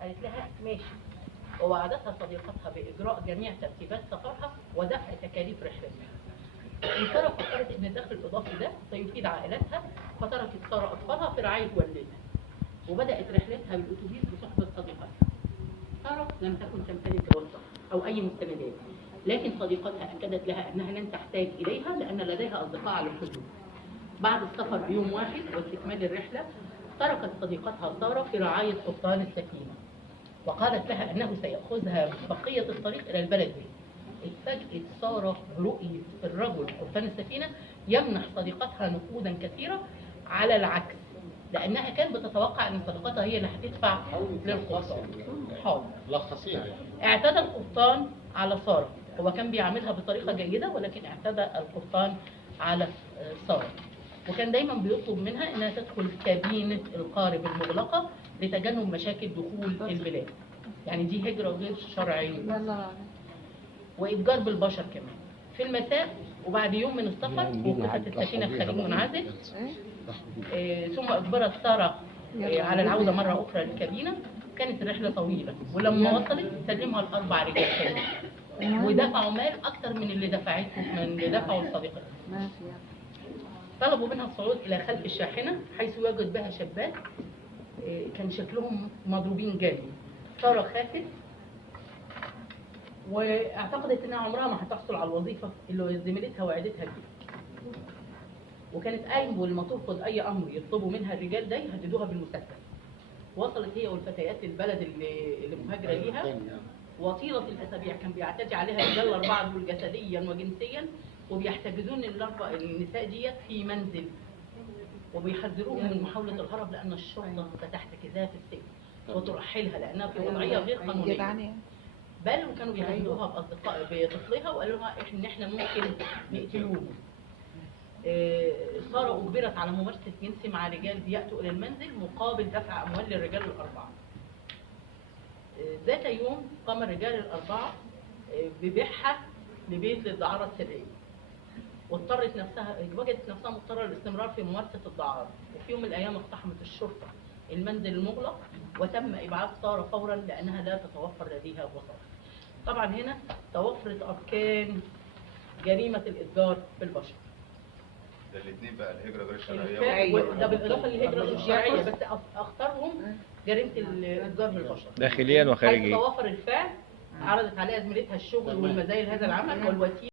قالت لها ماشي، ووعدتها صديقتها بإجراء جميع ترتيبات سفرها ودفع تكاليف رحلتها. سارة فكرت إن الدخل الإضافي ده سيفيد عائلتها، فتركت سارة أطفالها في رعاية والدتها، وبدأت رحلتها بالأتوبيس بصحبة صديقتها. سارة لم تكن تمتلك وثيقة أو أي مستندات، لكن صديقتها أكدت لها أنها لن تحتاج إليها لأن لديها أصدقاء على الحدود. بعد السفر بيوم واحد واستكمال الرحلة، تركت صديقتها سارة في رعاية قبطان السفينة، وقالت لها أنه سيأخذها بقية الطريق إلى البلد دي. اتفاجئت سارة برؤية الرجل قبطان السفينة يمنح صديقتها نقودا كثيرة، على العكس لأنها كانت بتتوقع أن صديقتها هي اللي هتدفع للقبطان. حاضر. لخصيها. اعتدى القبطان على سارة، هو كان بيعاملها بطريقة جيدة، ولكن اعتدى القبطان على سارة، وكان دايما بيطلب منها انها تدخل كابينة القارب المغلقة لتجنب مشاكل دخول البلاد. يعني دي هجرة غير شرعية وإتجار بالبشر كمان. في المساء وبعد يوم من السفر وقفت السفينة في خليج منعزل، ثم أجبرت سارة على العودة مرة أخرى للكابينة. كانت الرحلة طويلة، ولما وصلت سلمها الأربع رجال كمان، ودفعوا مال أكتر من اللي دفعوا لصديقتها. طلبوا منها الصعود إلى خلف الشاحنة حيث يوجد بها شابات كان شكلهم مضروبين جامد. سارة خافت واعتقدت انها عمرها ما هتحصل على الوظيفه اللي زميلتها وعدتها بيها، وكانت اول ما ترفض اي امر يطلبوا منها الرجال ده يهددوها بالمسدس. وصلت هي والفتيات للبلد اللي مهاجره ليها، وطيله الاسابيع كان بيعتدي عليها الرجال الاربعه دول جسديا وجنسيا، وبيحتجزون النساء ديت في منزل، وبيحذروهم من محاوله الهرب لان الشرطه ستحتجزها في السجن وترحلها لانها في وضعيه غير قانونيه. بل وكانوا بيهددوها باصدقاء بطفلها وقالوا لها ان احنا ممكن نقتلوهم. سارة اجبرت على ممارسه جنس مع رجال بياتوا الى المنزل مقابل دفع اموال للرجال الاربعه. ذات يوم قام الرجال الاربعه ببيعها لبيت للدعاره السريه، وجدت نفسها مضطره للاستمرار في ممارسه الدعاره. وفي يوم من الايام اقتحمت الشرطه المنزل المغلق، وتم ابعاد سارة فورا لانها لا تتوفر لديها وثائق. طبعا هنا توفرت اركان جريمه الاتجار بالبشر. ده الاثنين بقى، الهجره غير الشرعيه ده بالاضافه للهجره غير الشرعيه، بس اختارهم جريمه الاتجار بالبشر داخليا وخارجيا. توافر الفعل، عرضت عليها زميلتها الشغل والمزايا لهذا العمل والوسيله